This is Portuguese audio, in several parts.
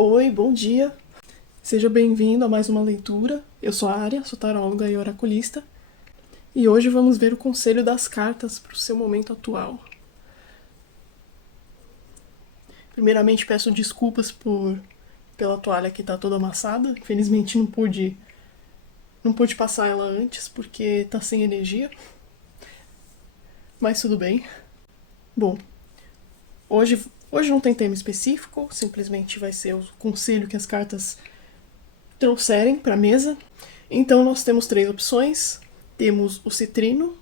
Oi, bom dia. Seja bem-vindo a mais uma leitura. Eu sou a Ária, sou taróloga e oraculista. E hoje vamos ver o conselho das cartas para o seu momento atual. Primeiramente peço desculpas pela toalha que está toda amassada. Infelizmente não pude passar ela antes porque está sem energia. Mas tudo bem. Bom, hoje não tem tema específico, simplesmente vai ser o conselho que as cartas trouxerem para a mesa. Então nós temos 3 opções. Temos o citrino,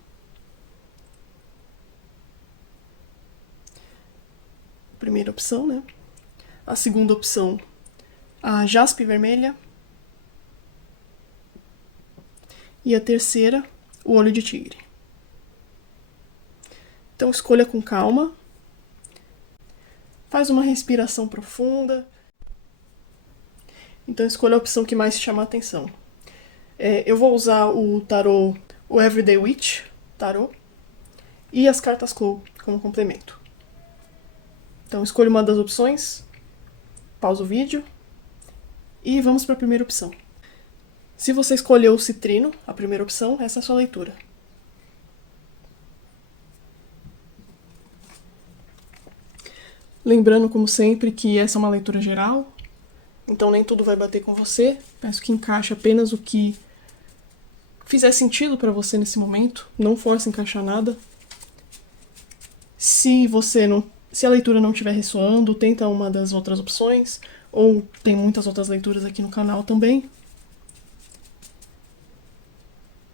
primeira opção, né? A segunda opção, a jaspe vermelha. E a terceira, o olho de tigre. Então escolha com calma. Faz uma respiração profunda. Então escolha a opção que mais te chama a atenção. Eu vou usar o tarô, o Everyday Witch tarô, e as cartas Clow como complemento. Então escolha uma das opções, pausa o vídeo e vamos para a primeira opção. Se você escolheu o citrino, a primeira opção, essa é a sua leitura. Lembrando, como sempre, que essa é uma leitura geral, então nem tudo vai bater com você. Peço que encaixe apenas o que fizer sentido para você nesse momento. Não force encaixar nada. Se a leitura não estiver ressoando, tenta uma das outras opções, ou tem muitas outras leituras aqui no canal também.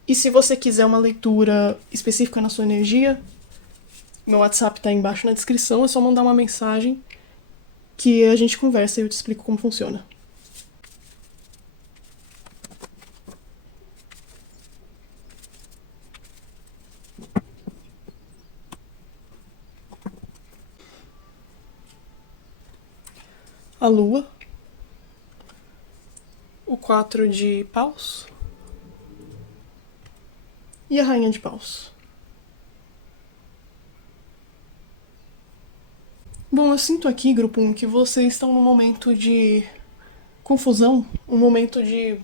E se você quiser uma leitura específica na sua energia, meu WhatsApp está embaixo na descrição, é só mandar uma mensagem que a gente conversa e eu te explico como funciona. A lua, o 4 de paus e a rainha de paus. Bom, eu sinto aqui, grupo 1, que vocês estão num momento de confusão, um momento de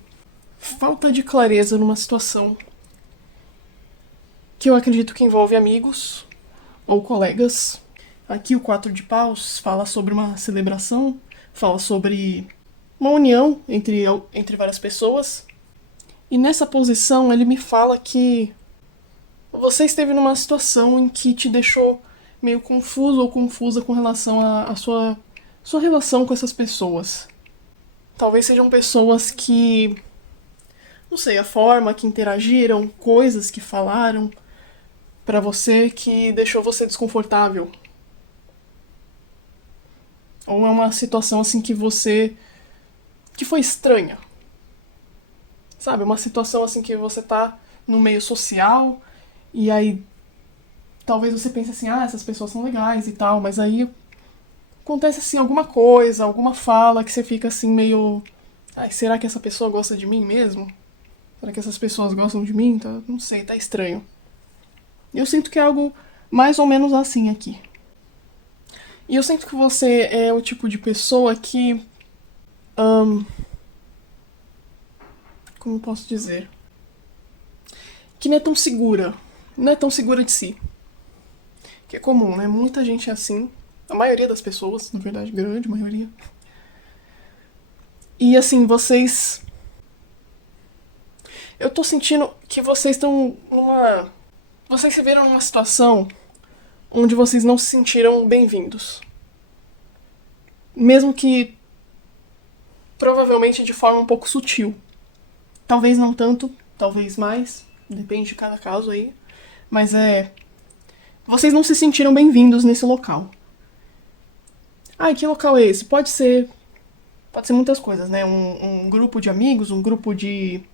falta de clareza numa situação que eu acredito que envolve amigos ou colegas. Aqui o 4 de paus fala sobre uma celebração, fala sobre uma união entre várias pessoas. E nessa posição ele me fala que você esteve numa situação em que te deixou meio confuso ou confusa com relação à sua relação com essas pessoas. Talvez sejam pessoas que, não sei, a forma que interagiram, coisas que falaram pra você que deixou você desconfortável. Ou é uma situação assim que foi estranha. Sabe, uma situação assim que você tá no meio social e aí talvez você pense assim, essas pessoas são legais e tal, mas aí acontece assim alguma coisa, alguma fala que você fica assim meio, será que essa pessoa gosta de mim mesmo? Será que essas pessoas gostam de mim? Tá, não sei, tá estranho. Eu sinto que é algo mais ou menos assim aqui. E eu sinto que você é o tipo de pessoa que como eu posso dizer? Que não é tão segura. Não é tão segura de si. Que é comum, né? Muita gente é assim. A maioria das pessoas, na verdade, grande maioria. E assim, vocês. Eu tô sentindo que vocês estão numa. Vocês se viram numa situação onde vocês não se sentiram bem-vindos. Mesmo que provavelmente de forma um pouco sutil. Talvez não tanto, talvez mais, depende de cada caso aí. Mas vocês não se sentiram bem-vindos nesse local. Que local é esse? Pode ser muitas coisas, né? Um grupo de amigos, um grupo de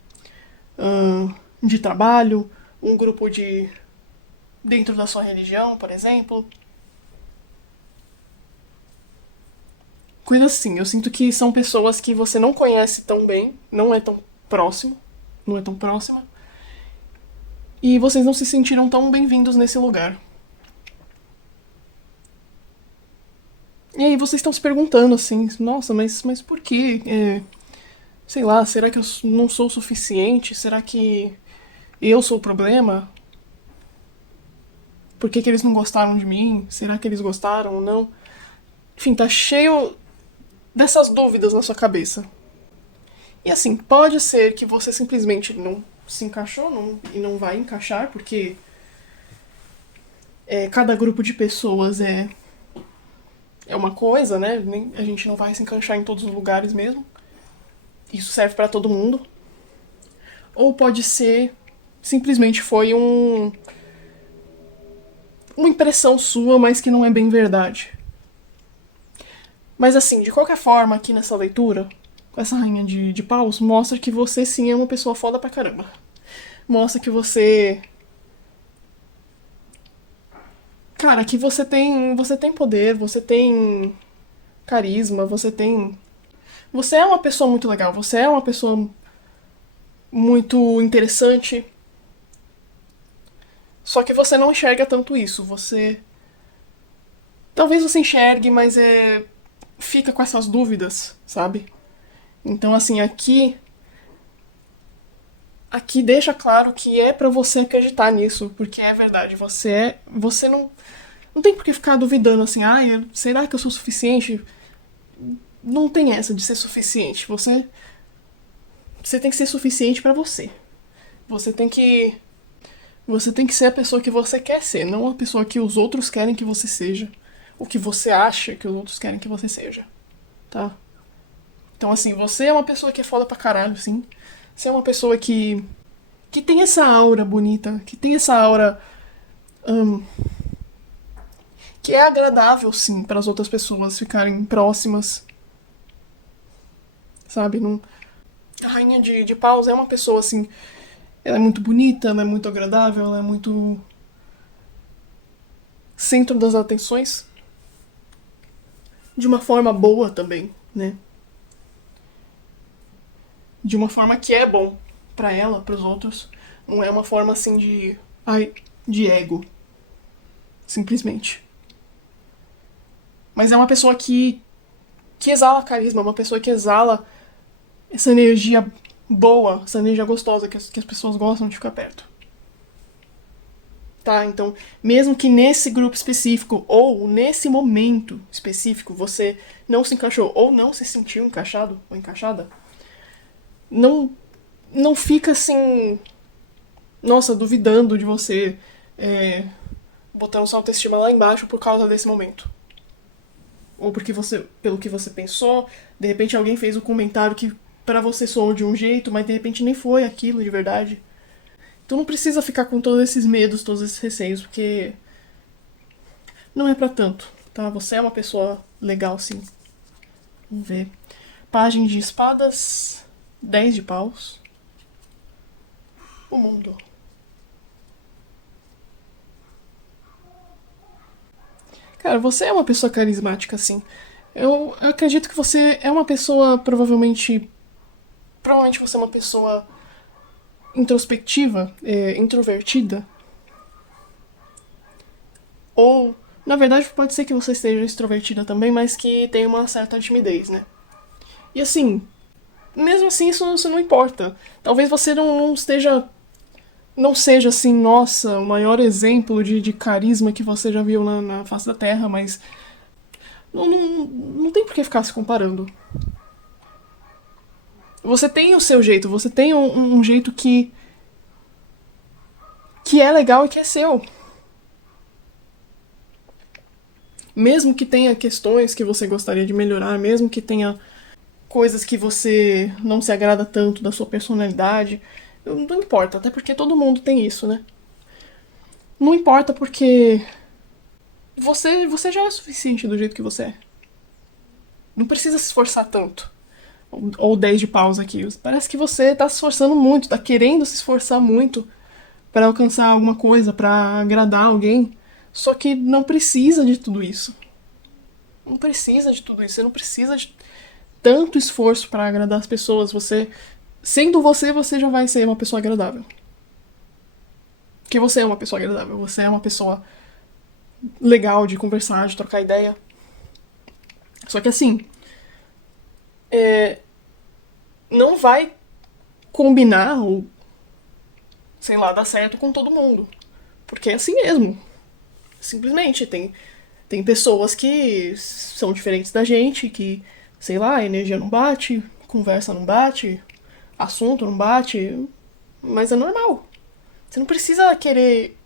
trabalho, um grupo dentro da sua religião, por exemplo. Coisa assim, eu sinto que são pessoas que você não conhece tão bem, não é tão próxima, e vocês não se sentiram tão bem-vindos nesse lugar. E aí vocês estão se perguntando assim, nossa, mas por quê? Sei lá, será que eu não sou o suficiente? Será que eu sou o problema? Por que eles não gostaram de mim? Será que eles gostaram ou não? Enfim, tá cheio dessas dúvidas na sua cabeça. E assim, pode ser que você simplesmente não se encaixou e não vai encaixar, porque cada grupo de pessoas é uma coisa, né? A gente não vai se encaixar em todos os lugares mesmo. Isso serve pra todo mundo. Ou pode ser simplesmente foi uma impressão sua, mas que não é bem verdade. Mas assim, de qualquer forma, aqui nessa leitura, com essa rainha de paus, mostra que você sim é uma pessoa foda pra caramba. Mostra que você. Cara, que você tem poder, você tem carisma, você tem. Você é uma pessoa muito legal, você é uma pessoa muito interessante. Só que você não enxerga tanto isso. Você. Talvez você enxergue, mas fica com essas dúvidas, sabe? Então, assim, aqui deixa claro que é pra você acreditar nisso, porque é verdade. Você não tem por que ficar duvidando assim, será que eu sou suficiente? Não tem essa de ser suficiente. Você tem que ser suficiente pra você. Você tem que você tem que ser a pessoa que você quer ser, não a pessoa que os outros querem que você seja, o que você acha que os outros querem que você seja, tá? Então assim, você é uma pessoa que é foda pra caralho, sim. Você é uma pessoa que tem essa aura bonita, que tem essa aura hum, que é agradável, sim, para as outras pessoas ficarem próximas, sabe? Não... A rainha de paus é uma pessoa, assim, ela é muito bonita, ela é muito agradável, ela é muito centro das atenções, de uma forma boa também, né? De uma forma que é bom para ela, para os outros. Não é uma forma, assim, de ego, simplesmente. Mas é uma pessoa que exala carisma, uma pessoa que exala essa energia boa, essa energia gostosa que as pessoas gostam de ficar perto. Tá? Então, mesmo que nesse grupo específico ou nesse momento específico você não se encaixou ou não se sentiu encaixado ou encaixada, não não fica assim, nossa, duvidando de você, botando sua autoestima lá embaixo por causa desse momento. Ou porque pelo que você pensou, de repente alguém fez um comentário que pra você soou de um jeito, mas de repente nem foi aquilo de verdade. Então não precisa ficar com todos esses medos, todos esses receios, porque não é pra tanto, tá? Você é uma pessoa legal, sim. Vamos ver. Página de espadas, 10 de paus. O mundo. Cara, você é uma pessoa carismática, sim. Eu acredito que você é uma pessoa provavelmente. Provavelmente você é uma pessoa introspectiva, introvertida. Ou, na verdade, pode ser que você esteja extrovertida também, mas que tem uma certa timidez, né? E assim, mesmo assim, isso não importa. Talvez você não esteja. Não seja assim, nossa, o maior exemplo de carisma que você já viu na face da Terra, mas não tem por que ficar se comparando. Você tem o seu jeito, você tem um jeito que é legal e que é seu. Mesmo que tenha questões que você gostaria de melhorar, mesmo que tenha coisas que você não se agrada tanto da sua personalidade, não importa, até porque todo mundo tem isso, né? Não importa porque você já é suficiente do jeito que você é. Não precisa se esforçar tanto. Ou 10 de pausa aqui. Parece que você tá se esforçando muito, tá querendo se esforçar muito para alcançar alguma coisa, para agradar alguém. Só que não precisa de tudo isso. Não precisa de tudo isso. Você não precisa de tanto esforço para agradar as pessoas. Sendo você, você já vai ser uma pessoa agradável. Porque você é uma pessoa agradável. Você é uma pessoa legal de conversar, de trocar ideia. Só que assim, não vai combinar ou, sei lá, dar certo com todo mundo. Porque é assim mesmo. Simplesmente, tem pessoas que são diferentes da gente, que, sei lá, a energia não bate, conversa não bate, assunto não bate, mas é normal. Você não precisa querer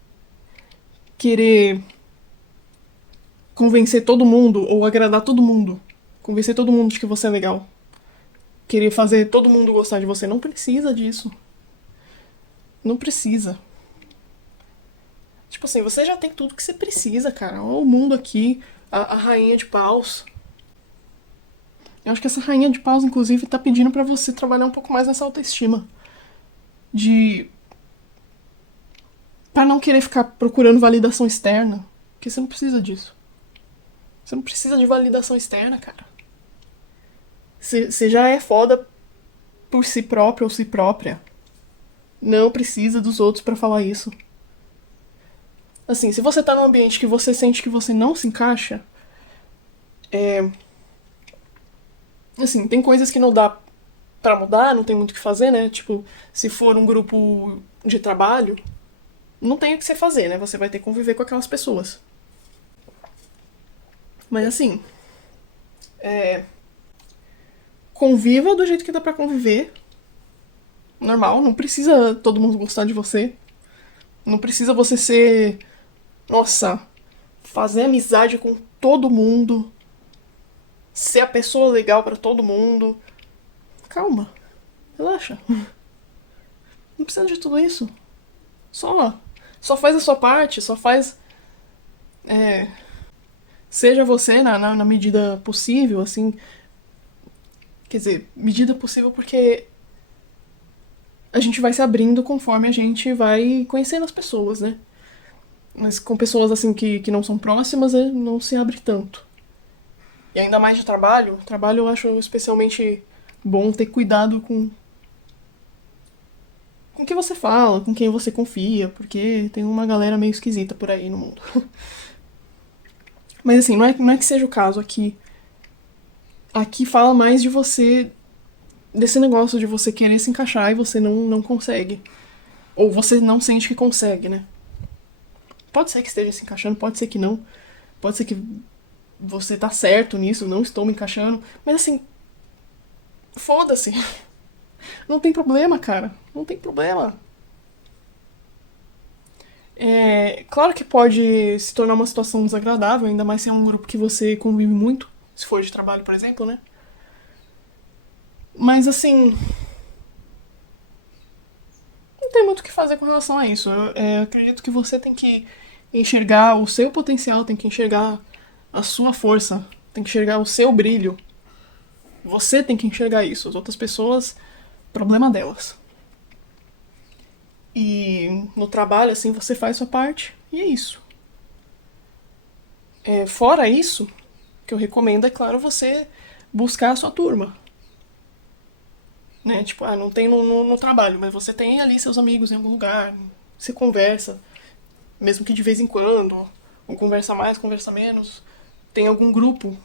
convencer todo mundo ou agradar todo mundo. Convencer todo mundo de que você é legal. Querer fazer todo mundo gostar de você. Não precisa disso. Não precisa. Tipo assim, você já tem tudo que você precisa, cara. Olha o mundo aqui, a rainha de paus. Eu acho que essa rainha de paus, inclusive, tá pedindo pra você trabalhar um pouco mais nessa autoestima. De. Pra não querer ficar procurando validação externa. Porque você não precisa disso. Você não precisa de validação externa, cara. Você já é foda por si próprio ou si própria. Não precisa dos outros pra falar isso. Assim, se você tá num ambiente que você sente que você não se encaixa, assim, tem coisas que não dá pra mudar, não tem muito o que fazer, né? Tipo, se for um grupo de trabalho, não tem o que você fazer, né? Você vai ter que conviver com aquelas pessoas. Mas assim, conviva do jeito que dá pra conviver. Normal, não precisa todo mundo gostar de você. Não precisa você ser. Nossa, fazer amizade com todo mundo. Ser a pessoa legal pra todo mundo. Calma, relaxa. Não precisa de tudo isso. Só faz a sua parte, só faz. Seja você na medida possível, assim. Quer dizer, medida possível porque a gente vai se abrindo conforme a gente vai conhecendo as pessoas, né? Mas com pessoas assim que não são próximas, não se abre tanto. E ainda mais de trabalho. Trabalho eu acho especialmente bom ter cuidado com o que você fala, com quem você confia, porque tem uma galera meio esquisita por aí no mundo. Mas assim, não é que seja o caso aqui. Aqui fala mais de você, desse negócio de você querer se encaixar e você não consegue. Ou você não sente que consegue, né? Pode ser que esteja se encaixando, pode ser que não. Pode ser que você tá certo nisso, não estou me encaixando. Mas assim, foda-se. Não tem problema, cara. Não tem problema. Claro que pode se tornar uma situação desagradável, ainda mais se é um grupo que você convive muito, se for de trabalho, por exemplo, né? Mas assim, não tem muito o que fazer com relação a isso. Eu acredito que você tem que enxergar o seu potencial, tem que enxergar a sua força, tem que enxergar o seu brilho. Você tem que enxergar isso. As outras pessoas, problema delas. E no trabalho, assim, você faz sua parte e é isso. Fora isso, o que eu recomendo é, claro, você buscar a sua turma. Né? Tipo, não tem no trabalho, mas você tem ali seus amigos em algum lugar. Você conversa, mesmo que de vez em quando. Ou conversa mais, conversa menos. Tem algum grupo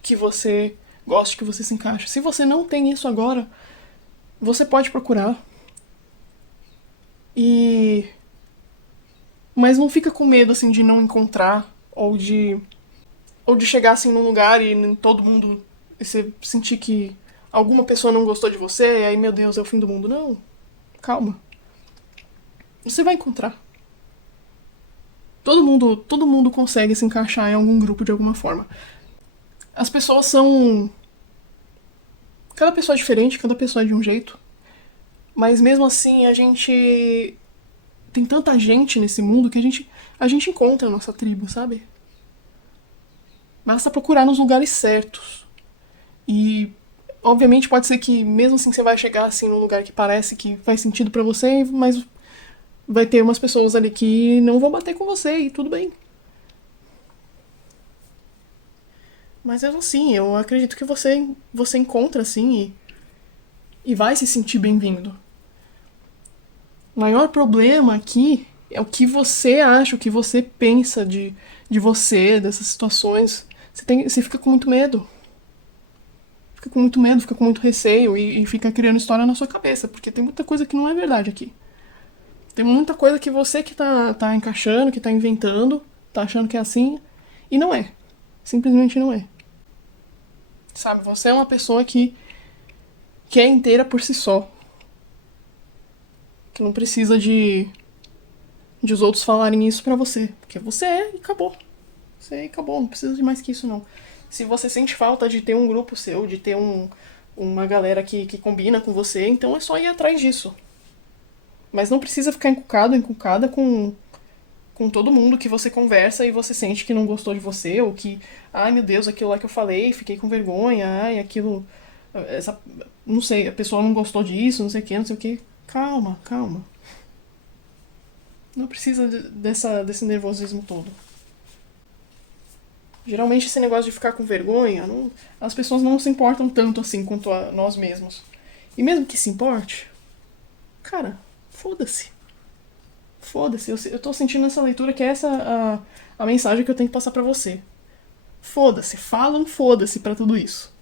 que você goste, que você se encaixa. Se você não tem isso agora, você pode procurar. E mas não fica com medo assim de não encontrar ou de chegar assim num lugar e todo mundo e você sentir que alguma pessoa não gostou de você, e aí meu Deus, é o fim do mundo. Não. Calma. Você vai encontrar. Todo mundo consegue se encaixar em algum grupo de alguma forma. As pessoas são cada pessoa é diferente, cada pessoa é de um jeito, mas mesmo assim a gente tem tanta gente nesse mundo que a gente encontra a nossa tribo, sabe? Basta procurar nos lugares certos. E obviamente pode ser que mesmo assim você vai chegar assim num lugar que parece que faz sentido pra você, mas vai ter umas pessoas ali que não vão bater com você e tudo bem. Mas mesmo assim, eu acredito que você encontra assim e vai se sentir bem-vindo. O maior problema aqui é o que você acha, o que você pensa de você, dessas situações. Você fica com muito medo. fica com muito medo, fica com muito receio e fica criando história na sua cabeça, porque tem muita coisa que não é verdade aqui. Tem muita coisa que você que tá encaixando, que tá inventando, tá achando que é assim, e não é. Simplesmente não é. Sabe, você é uma pessoa que é inteira por si só. Que não precisa de os outros falarem isso pra você. Porque você é e acabou. Você é e acabou, não precisa de mais que isso não. Se você sente falta de ter um grupo seu, de ter uma galera que combina com você, então é só ir atrás disso. Mas não precisa ficar encucada com todo mundo que você conversa e você sente que não gostou de você, ou que, ai meu Deus, aquilo lá que eu falei, fiquei com vergonha, ai, aquilo. Essa, não sei, a pessoa não gostou disso, não sei o que, não sei o que. Calma, calma. Não precisa desse nervosismo todo. Geralmente esse negócio de ficar com vergonha, as pessoas não se importam tanto assim quanto a nós mesmos. E mesmo que se importe, cara, foda-se. Foda-se. Eu tô sentindo nessa leitura que é essa a mensagem que eu tenho que passar pra você. Foda-se. Falam foda-se pra tudo isso.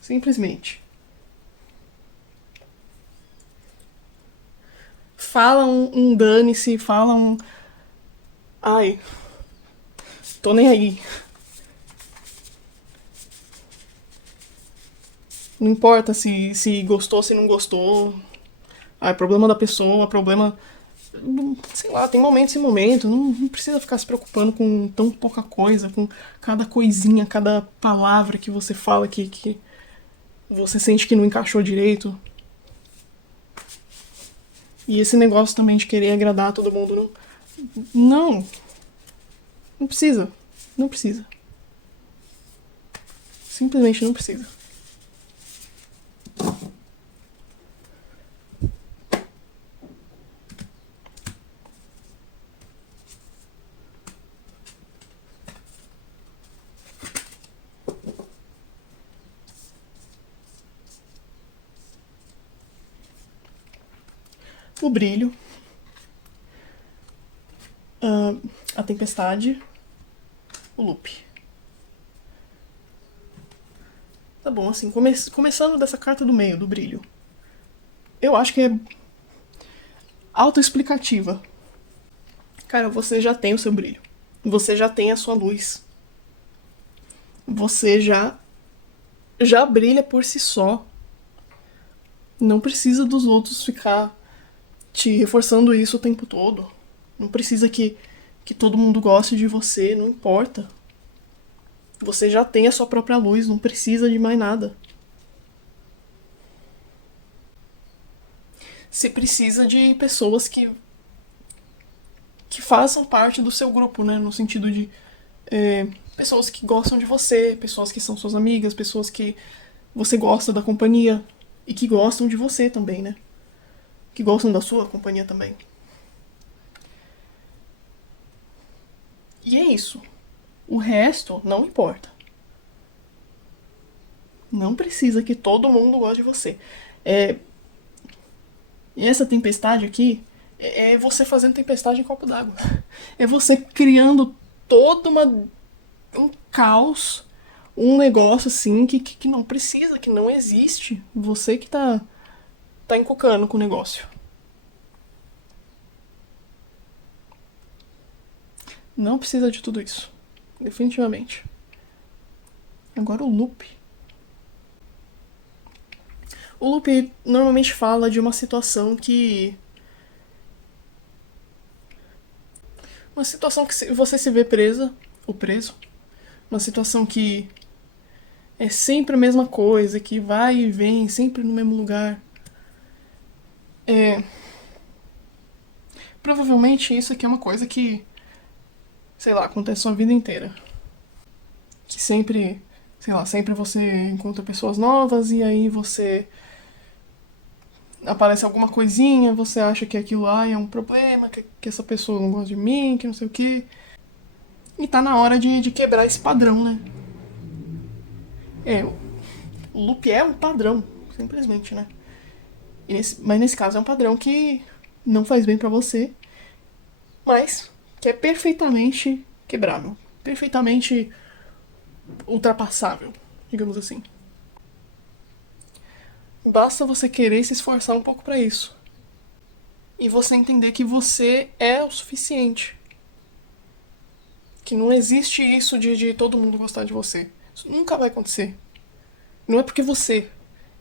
Simplesmente. Falam um dane-se, falam. Ai, tô nem aí. Não importa se gostou, se não gostou. Ah, é problema da pessoa, problema. Sei lá, tem momentos e momentos. Não precisa ficar se preocupando com tão pouca coisa, com cada coisinha, cada palavra que você fala que você sente que não encaixou direito. E esse negócio também de querer agradar todo mundo, não. Não, não precisa. Não precisa. Simplesmente não precisa. O brilho, ah, a tempestade, o loop. Tá bom, assim, começando dessa carta do meio, do brilho. Eu acho que é autoexplicativa. Cara, você já tem o seu brilho. Você já tem a sua luz. Você já brilha por si só. Não precisa dos outros ficar te reforçando isso o tempo todo. Não precisa que todo mundo goste de você, não importa. Você já tem a sua própria luz, não precisa de mais nada. Você precisa de pessoas que façam parte do seu grupo, né? No sentido de pessoas que gostam de você, pessoas que são suas amigas, pessoas que você gosta da companhia e que gostam de você também, né? Que gostam da sua companhia também. E é isso. O resto não importa. Não precisa que todo mundo goste de você. É, e essa tempestade aqui é você fazendo tempestade em copo d'água. É você criando todo um caos, um negócio assim que não precisa, que não existe. Você que tá encucando com o negócio. Não precisa de tudo isso. Definitivamente. Agora o loop. O loop normalmente fala de uma situação que. Uma situação que você se vê presa, ou preso. Uma situação que é sempre a mesma coisa, que vai e vem, sempre no mesmo lugar. É. Provavelmente isso aqui é uma coisa que, sei lá, acontece a sua vida inteira. Que sempre, sei lá, sempre você encontra pessoas novas e aí você aparece alguma coisinha, você acha que aquilo lá é um problema, que essa pessoa não gosta de mim, que não sei o quê. E tá na hora de quebrar esse padrão, né? É, o loop é um padrão, simplesmente, né? Mas nesse caso é um padrão que não faz bem pra você, mas que é perfeitamente quebrável, perfeitamente ultrapassável, digamos assim. Basta você querer se esforçar um pouco pra isso. E você entender que você é o suficiente. Que não existe isso de todo mundo gostar de você. Isso nunca vai acontecer. Não é porque você.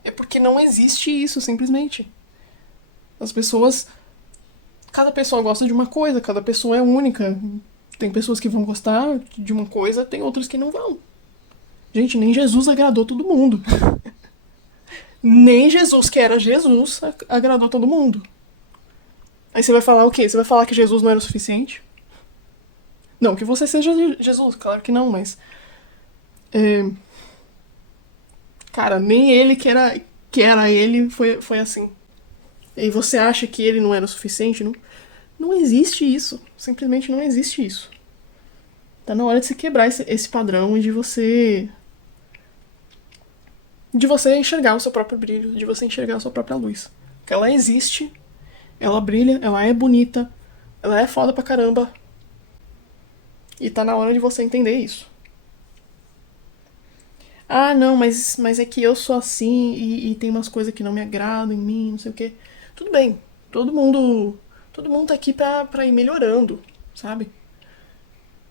É porque não existe isso, simplesmente. As pessoas. Cada pessoa gosta de uma coisa, cada pessoa é única. Tem pessoas que vão gostar de uma coisa, tem outras que não vão. Gente, nem Jesus agradou todo mundo. Nem Jesus, que era Jesus, agradou todo mundo. Aí você vai falar o quê? Você vai falar que Jesus não era o suficiente? Não, que você seja Jesus, claro que não, mas. É, cara, nem ele que era ele foi assim. E você acha que ele não era o suficiente? Não, não existe isso. Simplesmente não existe isso. Tá na hora de se quebrar esse padrão e de você enxergar o seu próprio brilho, de você enxergar a sua própria luz. Porque ela existe, ela brilha, ela é bonita, ela é foda pra caramba. E tá na hora de você entender isso. Ah, não, mas é que eu sou assim e tem umas coisas que não me agradam em mim, não sei o quê. Tudo bem, todo mundo tá aqui pra ir melhorando, sabe?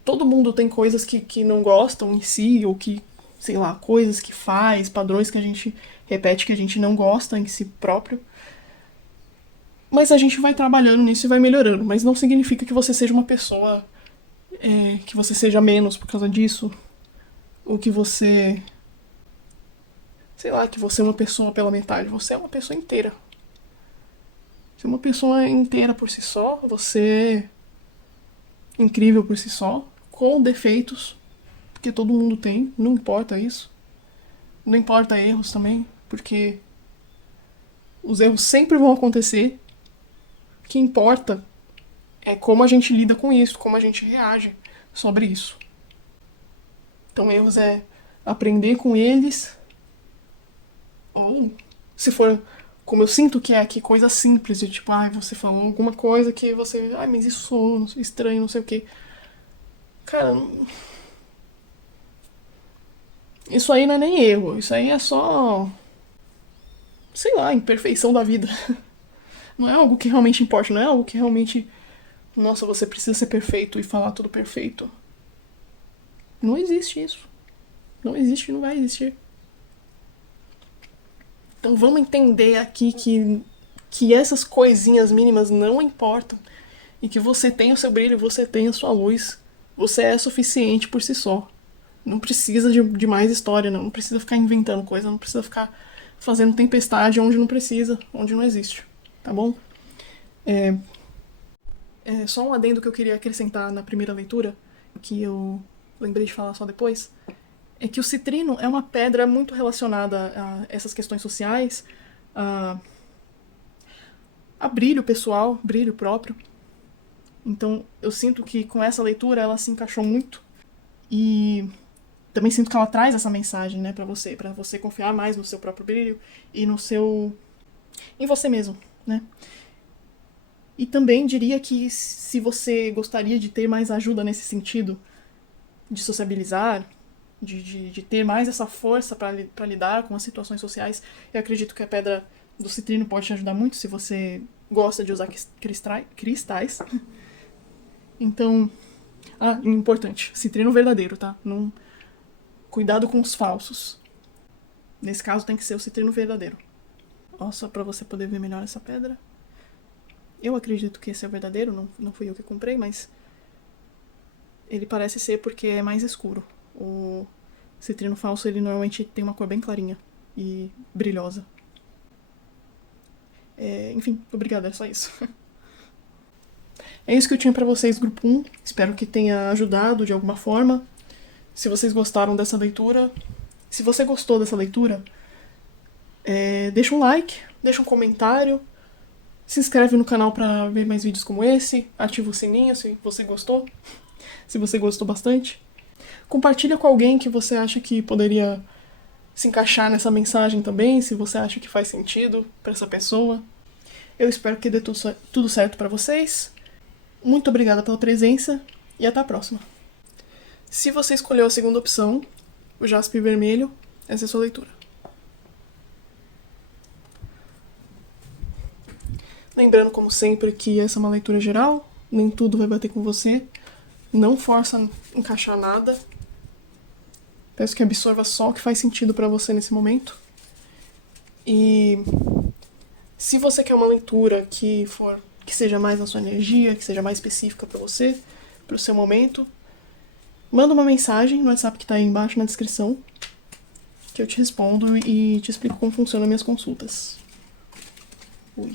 Todo mundo tem coisas que não gostam em si, ou que, sei lá, coisas que faz, padrões que a gente repete que a gente não gosta em si próprio. Mas a gente vai trabalhando nisso e vai melhorando. Mas não significa que você seja uma pessoa. Que você seja menos por causa disso. Ou que você. Sei lá, que você é uma pessoa pela metade. Você é uma pessoa inteira. Você é uma pessoa inteira por si só. Você é incrível por si só. Com defeitos. Porque todo mundo tem. Não importa isso. Não importa erros também. Porque os erros sempre vão acontecer. O que importa é como a gente lida com isso, como a gente reage sobre isso. Então, erros é aprender com eles, ou, se for como eu sinto que é aqui, coisa simples, de tipo, você falou alguma coisa que você, mas isso soou estranho, não sei o quê. Cara, isso aí não é nem erro, isso aí é só, sei lá, imperfeição da vida. Não é algo que realmente importa, não é algo que realmente, nossa, você precisa ser perfeito e falar tudo perfeito. Não existe isso. Não existe e não vai existir. Então vamos entender aqui que essas coisinhas mínimas não importam. E que você tem o seu brilho, você tem a sua luz. Você é suficiente por si só. Não precisa de mais história, não. Não precisa ficar inventando coisa, não precisa ficar fazendo tempestade onde não precisa, onde não existe. Tá bom? Só um adendo que eu queria acrescentar na primeira leitura, que eu lembrei de falar só depois, é que o citrino é uma pedra muito relacionada a essas questões sociais, a, a brilho pessoal, brilho próprio. Então eu sinto que com essa leitura ela se encaixou muito e também sinto que ela traz essa mensagem, né, para você confiar mais no seu próprio brilho e em você mesmo, né? E também diria que se você gostaria de ter mais ajuda nesse sentido, de sociabilizar, de ter mais essa força para lidar com as situações sociais, eu acredito que a pedra do citrino pode te ajudar muito se você gosta de usar cristais. Então, importante, citrino verdadeiro, tá? Não, cuidado com os falsos. Nesse caso tem que ser o citrino verdadeiro. Ó, só pra você poder ver melhor essa pedra. Eu acredito que esse é o verdadeiro, não fui eu que comprei, mas ele parece ser porque é mais escuro. O citrino falso, ele normalmente tem uma cor bem clarinha e brilhosa. Enfim, obrigada, é só isso. É isso que eu tinha pra vocês, grupo 1. Espero que tenha ajudado de alguma forma. Se vocês gostaram dessa leitura, se você gostou dessa leitura, deixa um like, deixa um comentário, se inscreve no canal pra ver mais vídeos como esse, ativa o sininho se você gostou, se você gostou bastante. Compartilha com alguém que você acha que poderia se encaixar nessa mensagem também, se você acha que faz sentido pra essa pessoa. Eu espero que dê tudo certo pra vocês. Muito obrigada pela presença e até a próxima. Se você escolheu a segunda opção, o jaspe vermelho, essa é a sua leitura. Lembrando, como sempre, que essa é uma leitura geral, nem tudo vai bater com você. Não força a encaixar nada. Peço que absorva só o que faz sentido pra você nesse momento. E se você quer uma leitura que seja mais na sua energia, que seja mais específica pra você, pro seu momento, manda uma mensagem no WhatsApp que tá aí embaixo na descrição, que eu te respondo e te explico como funcionam minhas consultas. Ui.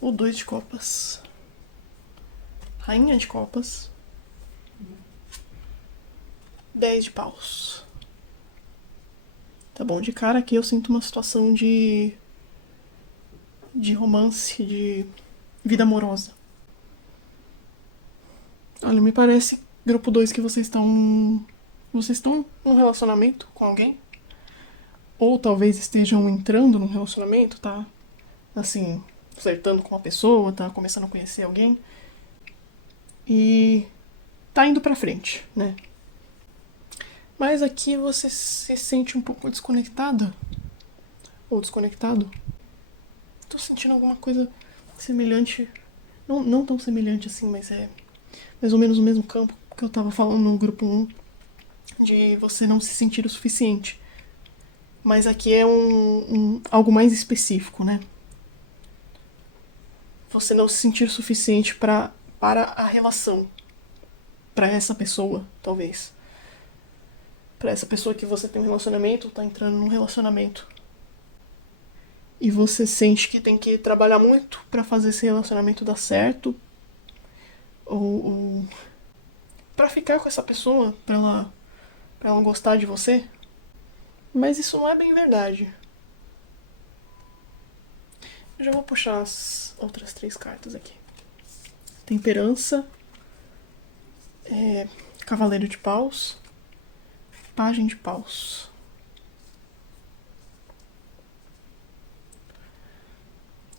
O 2 de copas. Rainha de copas. 10 de paus. Tá bom, de cara aqui eu sinto uma situação de romance, de vida amorosa. Olha, me parece, grupo 2, que vocês estão num relacionamento com alguém. Ou talvez estejam entrando num relacionamento, tá? Assim, flertando com uma pessoa, tá começando a conhecer alguém. E tá indo pra frente, né? Mas aqui você se sente um pouco desconectada. Ou desconectado. Tô sentindo alguma coisa semelhante. Não tão semelhante assim, mas é mais ou menos o mesmo campo que eu tava falando no grupo 1. De você não se sentir o suficiente. Mas aqui é algo mais específico, né? Você não se sentir o suficiente para a relação. Para essa pessoa, talvez. Para essa pessoa que você tem um relacionamento, ou tá entrando num relacionamento. E você sente que tem que trabalhar muito para fazer esse relacionamento dar certo. Ou para ficar com essa pessoa, pra ela gostar de você. Mas isso não é bem verdade. Eu já vou puxar as outras 3 cartas aqui. Temperança. Cavaleiro de paus. Pagem de paus.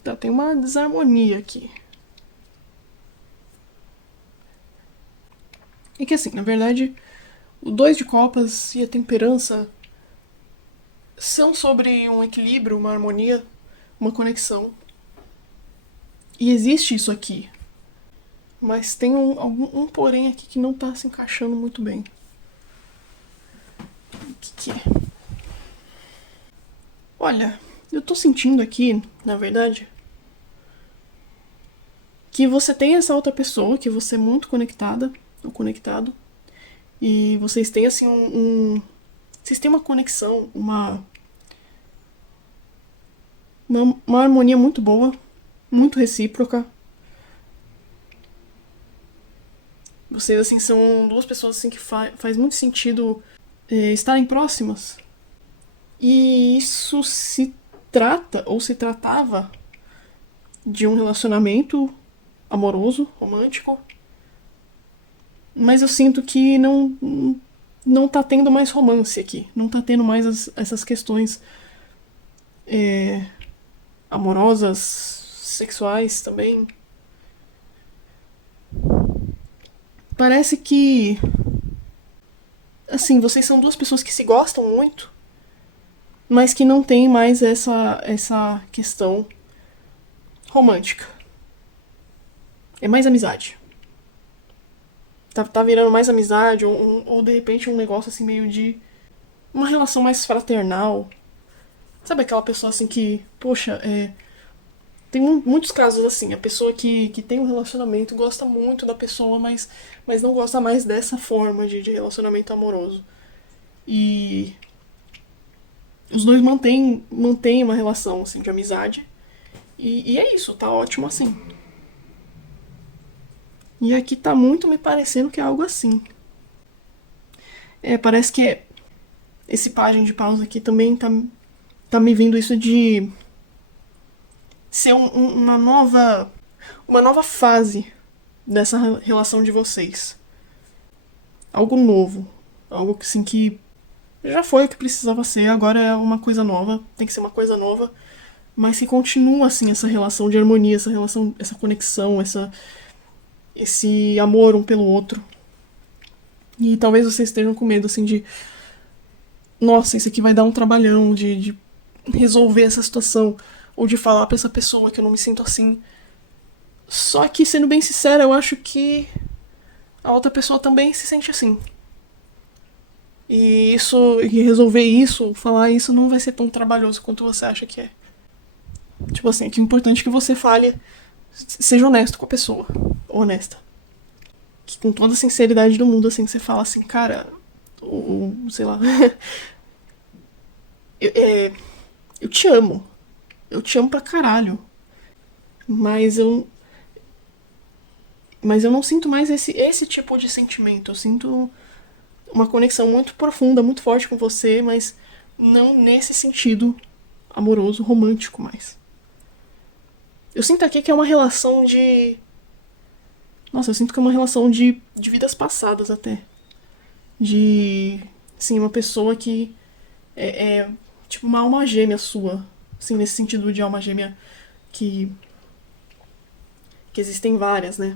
Tá, tem uma desarmonia aqui. E que assim, na verdade, o 2 de copas e a temperança são sobre um equilíbrio, uma harmonia, uma conexão. E existe isso aqui. Mas tem um porém aqui que não tá se encaixando muito bem. O que é? Olha, eu tô sentindo aqui, na verdade, que você tem essa outra pessoa, que você é muito conectada, ou conectado, e vocês têm assim vocês têm uma conexão, uma harmonia muito boa, muito recíproca. Vocês assim são 2 pessoas assim que faz muito sentido estarem próximas. E isso se trata, ou se tratava, de um relacionamento amoroso, romântico. Mas eu sinto que não tá tendo mais romance aqui. Não tá tendo mais essas questões amorosas, sexuais também. Parece que, assim, vocês são 2 pessoas que se gostam muito, mas que não tem mais essa questão romântica. É mais amizade. Tá virando mais amizade, ou de repente um negócio assim meio de uma relação mais fraternal. Sabe aquela pessoa assim que, poxa, tem muitos casos assim, a pessoa que tem um relacionamento gosta muito da pessoa, mas não gosta mais dessa forma de relacionamento amoroso. E os dois mantêm uma relação assim, de amizade. E é isso, tá ótimo assim. E aqui tá muito me parecendo que é algo assim. Parece que esse página de pausa aqui também tá me vindo isso de ser uma nova fase dessa relação de vocês. Algo novo. Algo que, assim, que já foi o que precisava ser, agora é uma coisa nova, tem que ser uma coisa nova, mas que continua, assim, essa relação de harmonia, essa relação, essa conexão, esse amor um pelo outro. E talvez vocês estejam com medo, assim, de... Nossa, isso aqui vai dar um trabalhão de resolver essa situação. Ou de falar pra essa pessoa que eu não me sinto assim. Só que, sendo bem sincera, eu acho que a outra pessoa também se sente assim. E resolver isso, falar isso, não vai ser tão trabalhoso quanto você acha que é. Tipo assim, que o importante é que você fale, seja honesto com a pessoa. Honesta. Que com toda a sinceridade do mundo, assim, você fala assim, cara, ou sei lá. É, eu te amo. Eu te amo pra caralho. Mas eu. Mas eu não sinto mais esse tipo de sentimento. Eu sinto uma conexão muito profunda, muito forte com você, mas não nesse sentido amoroso, romântico mais. Eu sinto aqui que é uma relação de. Nossa, eu sinto que é uma relação de vidas passadas até. De. Sim, uma pessoa que é tipo uma alma gêmea sua. Assim, nesse sentido de alma gêmea que. Que existem várias, né?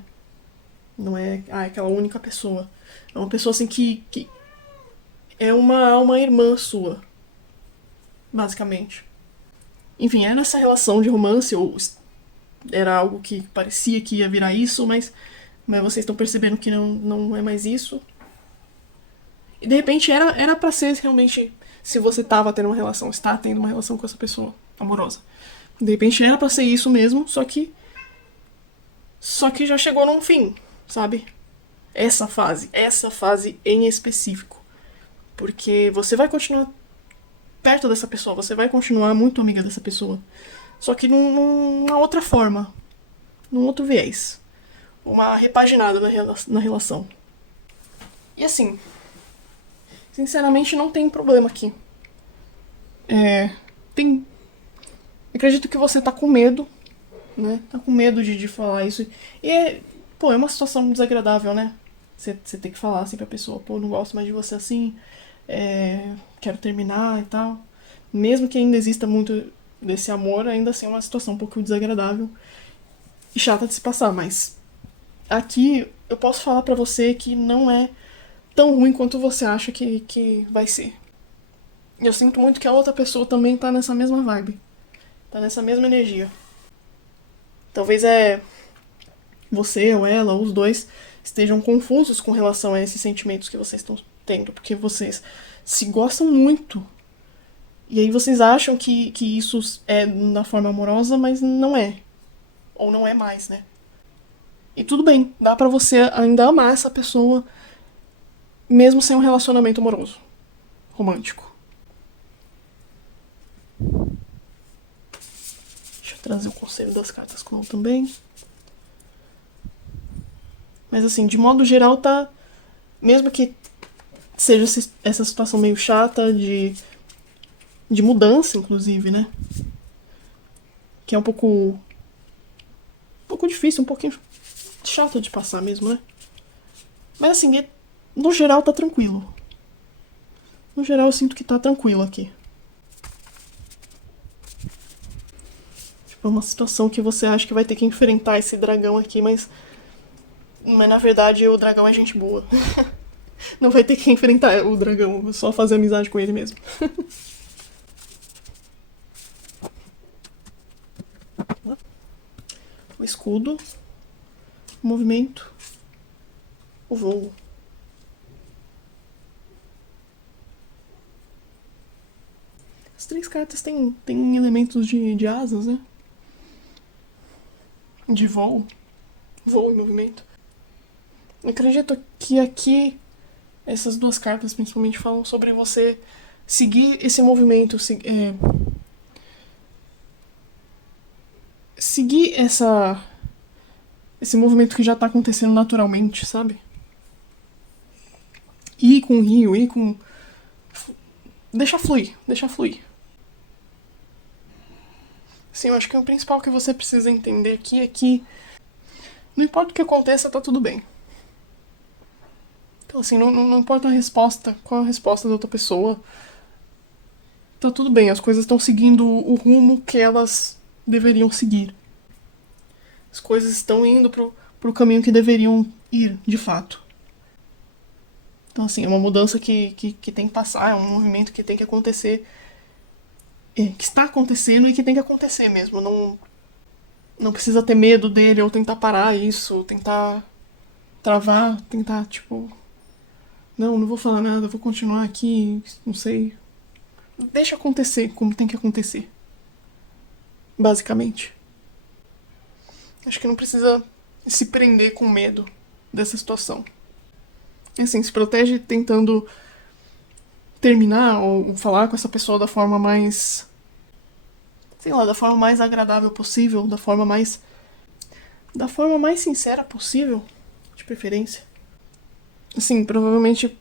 Não é aquela única pessoa. É uma pessoa assim que é uma alma irmã sua, basicamente. Enfim, era essa relação de romance, ou era algo que parecia que ia virar isso, mas vocês estão percebendo que não é mais isso. E de repente era pra ser realmente, se você tava tendo uma relação, está tendo uma relação com essa pessoa amorosa. De repente era pra ser isso mesmo, só que já chegou num fim, sabe? Essa fase em específico. Porque você vai continuar perto dessa pessoa, você vai continuar muito amiga dessa pessoa. Só que numa outra forma, num outro viés. Uma repaginada na relação. E assim, sinceramente não tem problema aqui. Tem. Acredito que você tá com medo, né? Tá com medo de falar isso. E pô, é uma situação desagradável, né? Você tem que falar assim pra pessoa, pô, não gosto mais de você assim, quero terminar e tal. Mesmo que ainda exista muito desse amor, ainda assim é uma situação um pouco desagradável e chata de se passar, mas aqui eu posso falar pra você que não é tão ruim quanto você acha que vai ser. E eu sinto muito que a outra pessoa também tá nessa mesma vibe, tá nessa mesma energia. Talvez você ou ela, ou os dois, estejam confusos com relação a esses sentimentos que vocês estão tendo, porque vocês se gostam muito. E aí vocês acham que isso é na forma amorosa, mas não é. Ou não é mais, né? E tudo bem, dá pra você ainda amar essa pessoa, mesmo sem um relacionamento amoroso, romântico. Deixa eu trazer o conselho das cartas com também. Mas assim, de modo geral, tá. Mesmo que seja essa situação meio chata de mudança, inclusive, né? Que é um pouco difícil, um pouquinho chato de passar mesmo, né? Mas assim, no geral tá tranquilo. No geral eu sinto que tá tranquilo aqui. Tipo, é uma situação que você acha que vai ter que enfrentar esse dragão aqui, mas na verdade o dragão é gente boa. Não vai ter que enfrentar o dragão, só fazer amizade com ele mesmo. O escudo, o movimento, o voo. As três cartas têm elementos de asas, né? De voo. Voo e movimento. Eu acredito que aqui essas duas cartas principalmente falam sobre você seguir esse movimento, seguir esse movimento que já tá acontecendo naturalmente, sabe? Ir com o rio, ir com. Deixa fluir, deixa fluir. Sim, eu acho que o principal que você precisa entender aqui é que não importa o que aconteça, tá tudo bem. Então, assim, não importa a resposta, qual a resposta da outra pessoa, tá tudo bem, as coisas estão seguindo o rumo que elas deveriam seguir. As coisas estão indo pro caminho que deveriam ir, de fato. Então, assim, é uma mudança que tem que passar, é um movimento que tem que acontecer, que está acontecendo e que tem que acontecer mesmo. Não precisa ter medo dele ou tentar parar isso, ou tentar travar, tentar, tipo, não vou falar nada, vou continuar aqui, não sei. Deixa acontecer como tem que acontecer, basicamente. Acho que não precisa se prender com medo dessa situação. Assim, se protege tentando terminar ou falar com essa pessoa da forma mais, sei lá, da forma mais agradável possível, da forma mais sincera possível, de preferência. Assim, provavelmente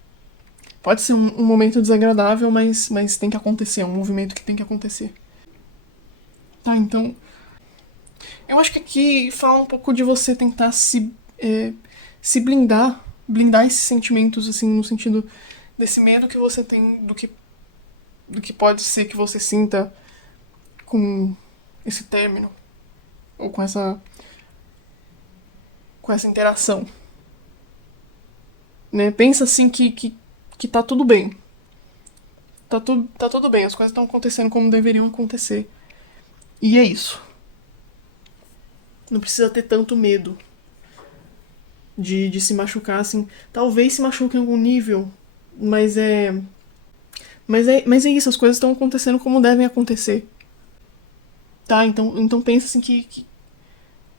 pode ser um momento desagradável, mas tem que acontecer, é um movimento que tem que acontecer. Tá, então, eu acho que aqui fala um pouco de você tentar se blindar esses sentimentos, assim, no sentido desse medo que você tem do que pode ser que você sinta com esse término, ou com essa interação. Né? Pensa assim que tá tudo bem. Tá tudo bem, as coisas estão acontecendo como deveriam acontecer. E é isso. Não precisa ter tanto medo de se machucar, assim. Talvez se machuque em algum nível, mas é. Mas é isso, as coisas estão acontecendo como devem acontecer. Tá? Então pensa assim que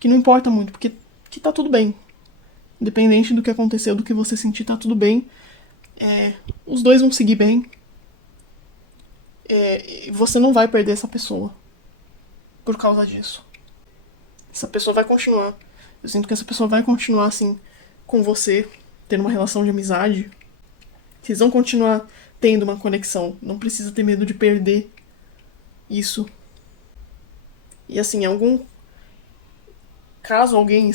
não importa muito, porque que tá tudo bem. Independente do que aconteceu, do que você sentir, tá tudo bem. Os dois vão seguir bem. E você não vai perder essa pessoa por causa disso. Essa pessoa vai continuar. Eu sinto que essa pessoa vai continuar assim com você, tendo uma relação de amizade. Vocês vão continuar tendo uma conexão. Não precisa ter medo de perder isso. E assim, algum caso alguém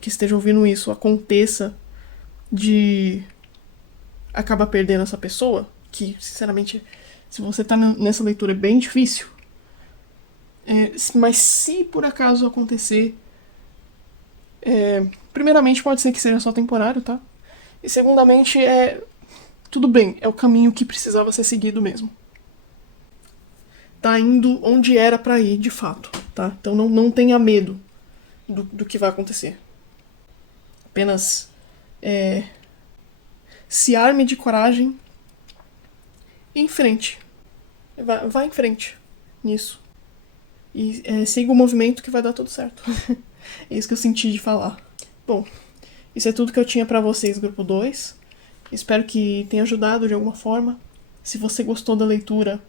que esteja ouvindo isso aconteça de acabar perdendo essa pessoa, que sinceramente, se você tá nessa leitura é bem difícil. Mas se por acaso acontecer, primeiramente pode ser que seja só temporário, tá? E segundamente tudo bem, é o caminho que precisava ser seguido mesmo. Tá indo onde era pra ir, de fato, tá? Então não tenha medo do que vai acontecer. Apenas se arme de coragem e em frente. Vá em frente nisso. E siga o movimento que vai dar tudo certo. É isso que eu senti de falar. Bom, isso é tudo que eu tinha pra vocês, grupo 2. Espero que tenha ajudado de alguma forma. Se você gostou da leitura,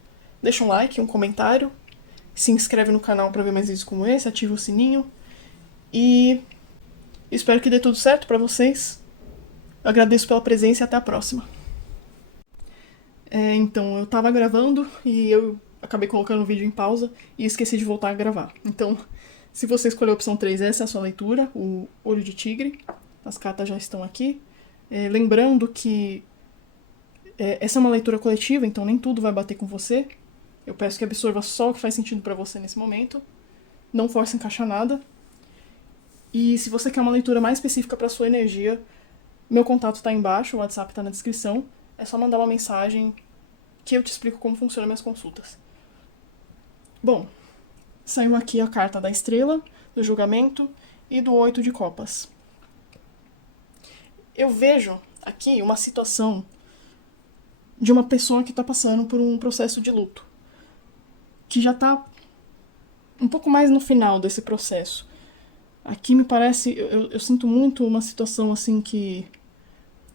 deixa um like, um comentário. Se inscreve no canal pra ver mais vídeos como esse, ativa o sininho. E espero que dê tudo certo pra vocês. Eu agradeço pela presença e até a próxima. Então, eu tava gravando e eu acabei colocando o vídeo em pausa e esqueci de voltar a gravar. Então, se você escolher a opção 3, essa é a sua leitura, o Olho de Tigre. As cartas já estão aqui. Lembrando que essa é uma leitura coletiva, então nem tudo vai bater com você. Eu peço que absorva só o que faz sentido pra você nesse momento. Não force encaixar nada. E se você quer uma leitura mais específica pra sua energia, meu contato tá aí embaixo, o WhatsApp tá na descrição. É só mandar uma mensagem que eu te explico como funcionam minhas consultas. Bom, saiu aqui a carta da estrela, do julgamento e do 8 de copas. Eu vejo aqui uma situação de uma pessoa que tá passando por um processo de luto. Que já tá um pouco mais no final desse processo. Aqui me parece, eu sinto muito uma situação assim que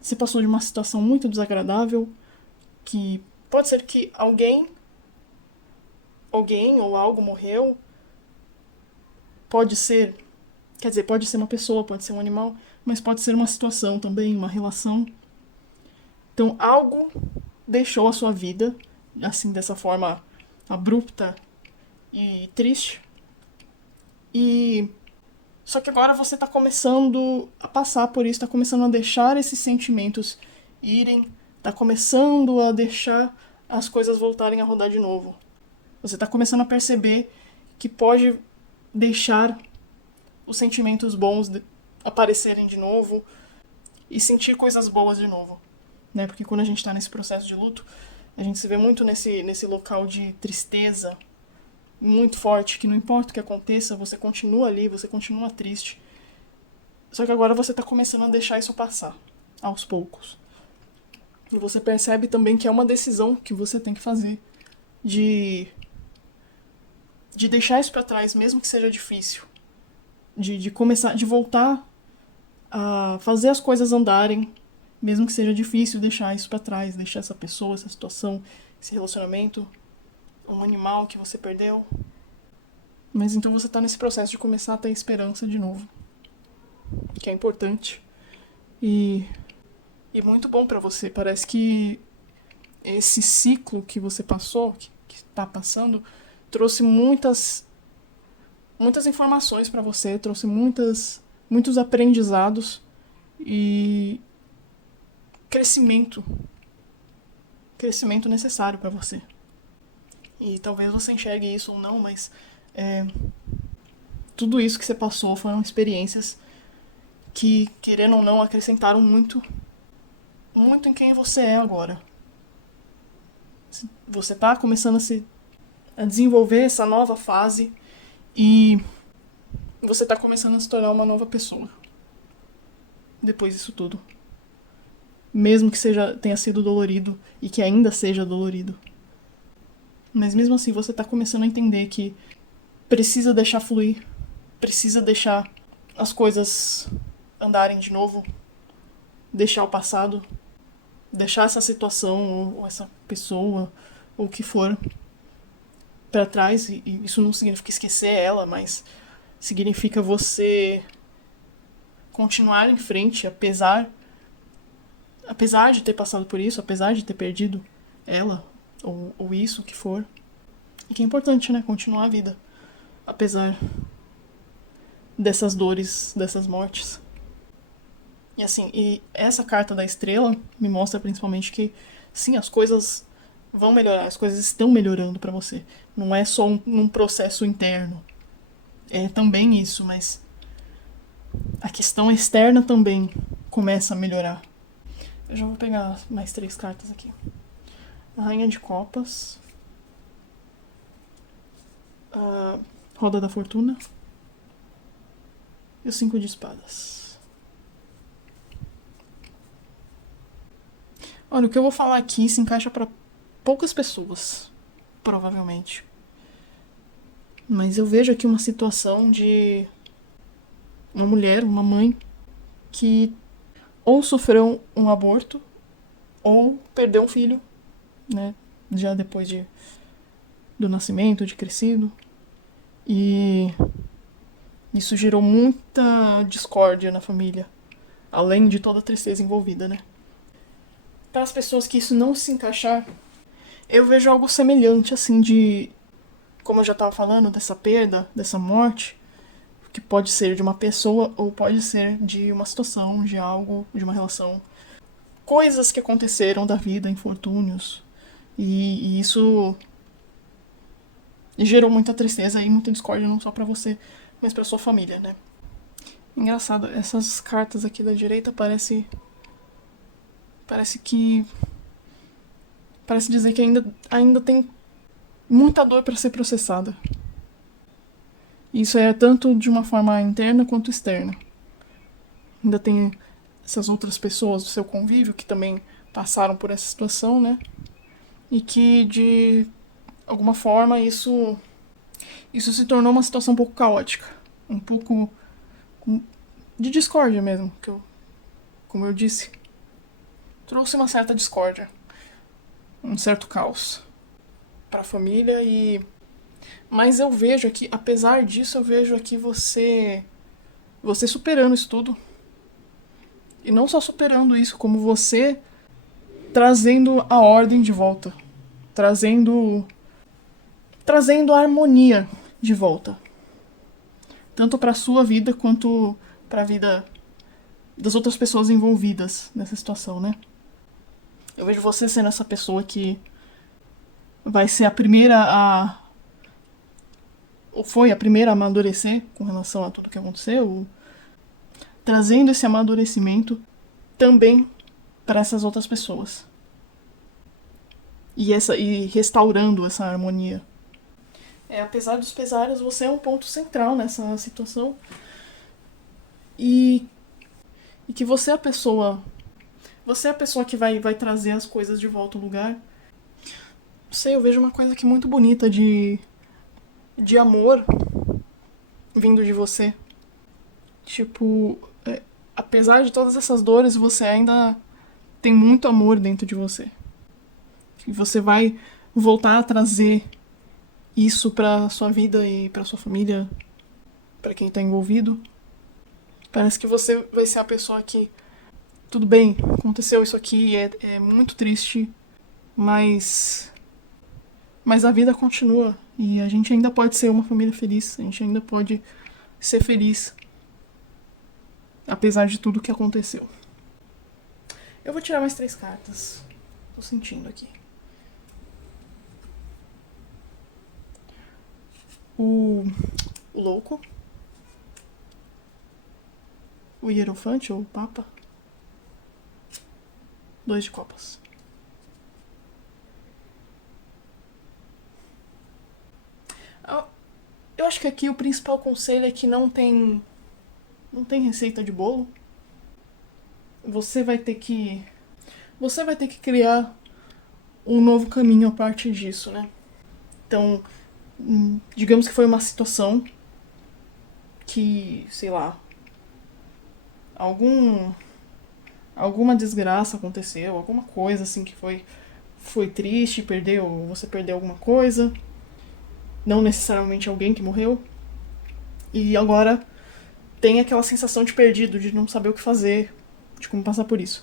você passou de uma situação muito desagradável, que pode ser que alguém ou algo morreu, pode ser uma pessoa, pode ser um animal, mas pode ser uma situação também, uma relação. Então algo deixou a sua vida, assim, dessa forma abrupta e triste. E só que agora você tá começando a passar por isso, tá começando a deixar esses sentimentos irem, tá começando a deixar as coisas voltarem a rodar de novo. Você tá começando a perceber que pode deixar os sentimentos bons aparecerem de novo e sentir coisas boas de novo, né? Porque quando a gente tá nesse processo de luto, a gente se vê muito nesse local de tristeza muito forte, que não importa o que aconteça, você continua ali, você continua triste. Só que agora você tá começando a deixar isso passar, aos poucos. E você percebe também que é uma decisão que você tem que fazer de deixar isso pra trás, mesmo que seja difícil. De começar, de voltar a fazer as coisas andarem, mesmo que seja difícil deixar isso pra trás, deixar essa pessoa, essa situação, esse relacionamento, um animal que você perdeu. Mas então você tá nesse processo de começar a ter esperança de novo, que é importante e muito bom pra você. Parece que esse ciclo que você passou, que tá passando, trouxe muitas informações pra você, trouxe muitos aprendizados e crescimento necessário pra você. E talvez você enxergue isso ou não, mas tudo isso que você passou foram experiências que, querendo ou não, acrescentaram muito em quem você é agora. Você tá começando a desenvolver essa nova fase e você tá começando a se tornar uma nova pessoa. Depois disso tudo. Mesmo que tenha sido dolorido e que ainda seja dolorido. Mas mesmo assim você tá começando a entender que precisa deixar fluir, precisa deixar as coisas andarem de novo, deixar o passado, deixar essa situação ou essa pessoa ou o que for pra trás. E isso não significa esquecer ela, mas significa você continuar em frente, apesar de ter passado por isso, apesar de ter perdido ela ou isso, o que for. E que é importante, né? Continuar a vida, apesar dessas dores, dessas mortes. E assim, e essa carta da estrela me mostra principalmente que sim, as coisas vão melhorar, as coisas estão melhorando pra você. Não é só um processo interno. É também isso, mas a questão externa também começa a melhorar. Eu já vou pegar mais 3 cartas aqui. A Rainha de Copas, a Roda da Fortuna e o 5 de Espadas. Olha, o que eu vou falar aqui se encaixa para poucas pessoas, provavelmente. Mas eu vejo aqui uma situação de uma mulher, uma mãe, que ou sofreu um aborto ou perdeu um filho, né? Já depois do nascimento, de crescido. E isso gerou muita discórdia na família, além de toda a tristeza envolvida, né? Para as pessoas que isso não se encaixar, eu vejo algo semelhante, assim, como eu já estava falando, dessa perda, dessa morte, que pode ser de uma pessoa ou pode ser de uma situação, de algo, de uma relação. Coisas que aconteceram da vida, infortúnios. E isso gerou muita tristeza e muita discórdia, não só pra você, mas pra sua família, né? Engraçado, essas cartas aqui da direita parece que parece dizer que ainda tem muita dor para ser processada. Isso é tanto de uma forma interna quanto externa. Ainda tem essas outras pessoas do seu convívio que também passaram por essa situação, né? E que de alguma forma isso se tornou uma situação um pouco caótica, um pouco de discórdia mesmo, como eu disse, trouxe uma certa discórdia, um certo caos para a família. Mas eu vejo aqui, apesar disso, eu vejo aqui você superando isso tudo. E não só superando isso, como você trazendo a ordem de volta, trazendo a harmonia de volta, tanto para sua vida quanto para a vida das outras pessoas envolvidas nessa situação, né? Eu vejo você sendo essa pessoa que vai ser a primeira ou foi a primeira a amadurecer com relação a tudo que aconteceu, trazendo esse amadurecimento também para essas outras pessoas. E restaurando essa harmonia. Apesar dos pesares, você é um ponto central nessa situação. E que você é a pessoa. Você é a pessoa que vai trazer as coisas de volta ao lugar. Não sei, eu vejo uma coisa aqui muito bonita de amor vindo de você. Tipo, apesar de todas essas dores, você ainda tem muito amor dentro de você. E você vai voltar a trazer isso pra sua vida e pra sua família, pra quem tá envolvido. Parece que você vai ser a pessoa que, tudo bem, aconteceu isso aqui, é muito triste, mas a vida continua e a gente ainda pode ser uma família feliz, a gente ainda pode ser feliz, apesar de tudo que aconteceu. Eu vou tirar mais 3 cartas, tô sentindo aqui. O louco, o hierofante ou o papa, 2 de copas. Eu acho que aqui o principal conselho é que não tem receita de bolo. Você vai ter que criar um novo caminho a partir disso, né? Então, digamos que foi uma situação que, sei lá, alguma desgraça aconteceu, alguma coisa assim que foi triste, você perdeu alguma coisa, não necessariamente alguém que morreu, e agora tem aquela sensação de perdido, de não saber o que fazer, de como passar por isso.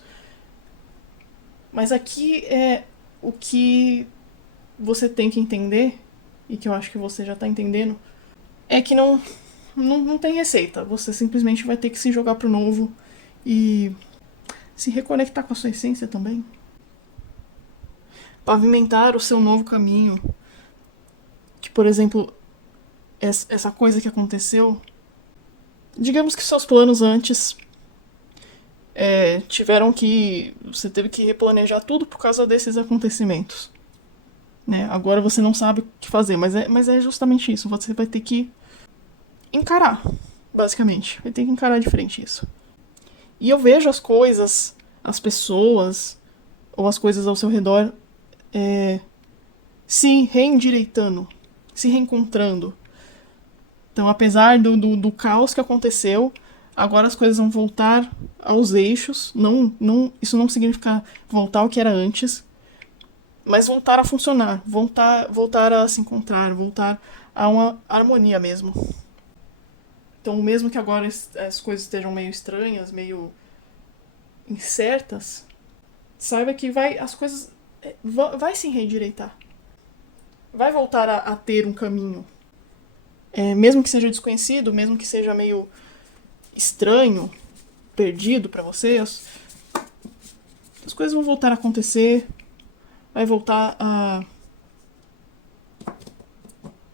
Mas aqui é o que você tem que entender, e que eu acho que você já tá entendendo, é que não tem receita. Você simplesmente vai ter que se jogar pro novo e se reconectar com a sua essência também. Pavimentar o seu novo caminho. Que, por exemplo, essa coisa que aconteceu, digamos que seus planos antes tiveram que... Você teve que replanejar tudo por causa desses acontecimentos. Né? Agora você não sabe o que fazer, mas é justamente isso. Você vai ter que encarar, basicamente. Vai ter que encarar de frente isso. E eu vejo as coisas, as pessoas, ou as coisas ao seu redor se reendireitando, se reencontrando. Então, apesar do caos que aconteceu, agora as coisas vão voltar aos eixos. Isso não significa voltar ao que era antes, mas voltar a funcionar, voltar a se encontrar, voltar a uma harmonia mesmo. Então, mesmo que agora as coisas estejam meio estranhas, meio incertas, saiba que as coisas vai se redireitar. Vai voltar a ter um caminho. Mesmo que seja desconhecido, mesmo que seja meio estranho, perdido pra você, as coisas vão voltar a acontecer, vai voltar a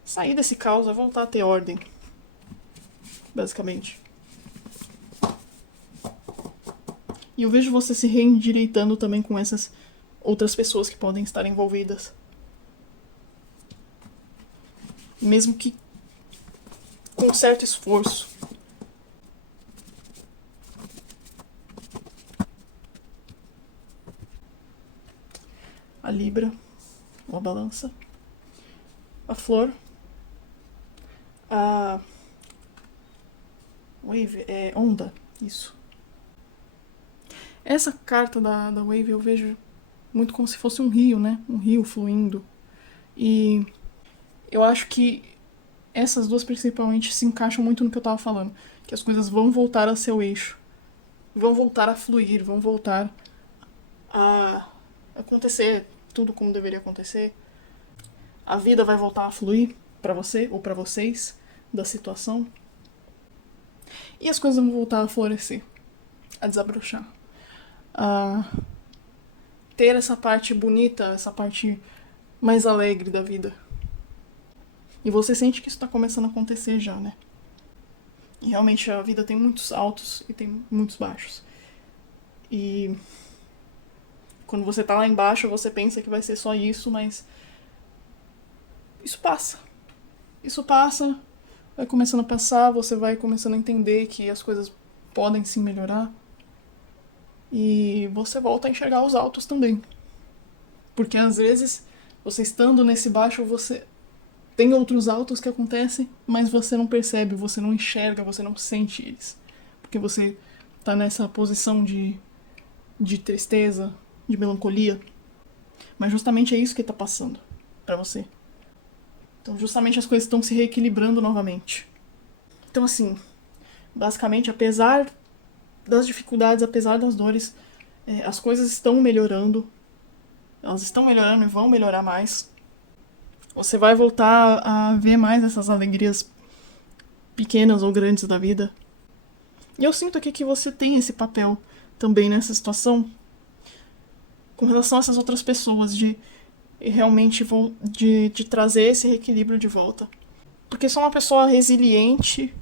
sair desse caos, vai voltar a ter ordem, basicamente. E eu vejo você se reendireitando também com essas outras pessoas que podem estar envolvidas. Mesmo que com certo esforço. A Libra, uma balança. A Flor. A Wave, onda, isso. Essa carta da Wave eu vejo muito como se fosse um rio, né? Um rio fluindo. E eu acho que essas duas principalmente se encaixam muito no que eu tava falando. Que as coisas vão voltar a seu eixo. Vão voltar a fluir, vão voltar a acontecer tudo como deveria acontecer. A vida vai voltar a fluir pra você ou pra vocês da situação. E as coisas vão voltar a florescer, a desabrochar. A ter essa parte bonita, essa parte mais alegre da vida. E você sente que isso tá começando a acontecer já, né? E realmente a vida tem muitos altos e tem muitos baixos. E quando você tá lá embaixo, você pensa que vai ser só isso, mas isso passa. Isso passa, vai começando a passar, você vai começando a entender que as coisas podem sim melhorar. E você volta a enxergar os altos também. Porque às vezes, você estando nesse baixo, você tem outros altos que acontecem, mas você não percebe, você não enxerga, você não sente eles. Porque você tá nessa posição de tristeza, de melancolia. Mas justamente é isso que tá passando pra você. Então justamente as coisas estão se reequilibrando novamente. Então assim, basicamente, apesar das dificuldades, apesar das dores, as coisas estão melhorando. Elas estão melhorando e vão melhorar mais. Você vai voltar a ver mais essas alegrias pequenas ou grandes da vida. E eu sinto aqui que você tem esse papel também nessa situação com relação a essas outras pessoas, de realmente de trazer esse reequilíbrio de volta. Porque só uma pessoa resiliente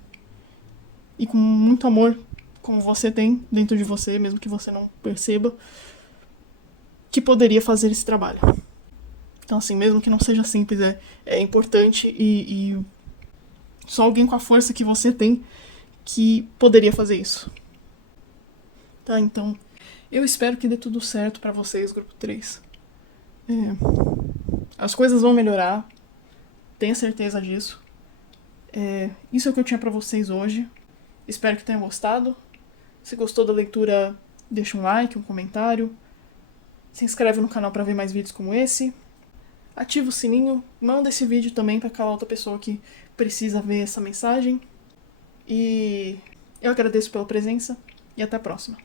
e com muito amor, como você tem dentro de você, mesmo que você não perceba, que poderia fazer esse trabalho. Então, assim, mesmo que não seja simples, é importante e só alguém com a força que você tem que poderia fazer isso. Tá, então, eu espero que dê tudo certo pra vocês, grupo 3. As coisas vão melhorar, tenha certeza disso. Isso é o que eu tinha pra vocês hoje. Espero que tenham gostado. Se gostou da leitura, deixa um like, um comentário. Se inscreve no canal pra ver mais vídeos como esse. Ativa o sininho, manda esse vídeo também pra aquela outra pessoa que precisa ver essa mensagem. E eu agradeço pela presença e até a próxima.